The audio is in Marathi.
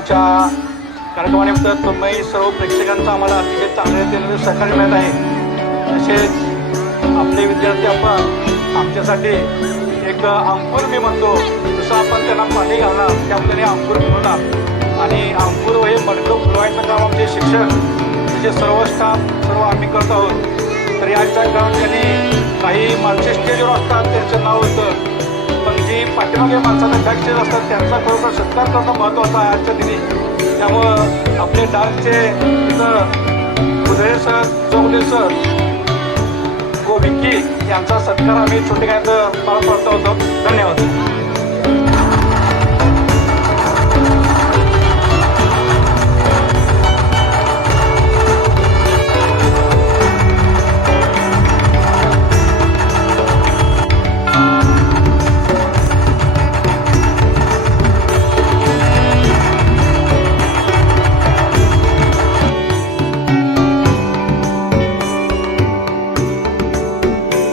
कार्यक्रमाच्या कार्यक्रमानिमित्त तुम्ही सर्व प्रेक्षकांचा आम्हाला अतिशय चांगल्या रीतीने सहकार्य मिळत आहे। तसेच आपले विद्यार्थी आपण आमच्यासाठी एक अंकुर मी म्हणतो, जसं आपण त्यांना पाणी घालणार त्यामध्ये अंकुर फुलवणार आणि अंकुर हे मडकं फुलवायचं काम आमचे शिक्षक म्हणजे सर्व स्टाफ सर्व आम्ही करत आहोत। तर याच्या काळात त्यांनी काही माणसे स्टेजवर असतात त्यांचं नाव होतं, पण जी पाठीमागे माणसांना बॅक स्टेज असतात त्यांचा खरोखर सत्कार करणं महत्त्वाचं आहे आजच्या दिनी। त्यामुळं आपले डान्सचे तिथं उदय सर, चौगले सर, गोविंकी यांचा सत्कार आम्ही छोटे काय तर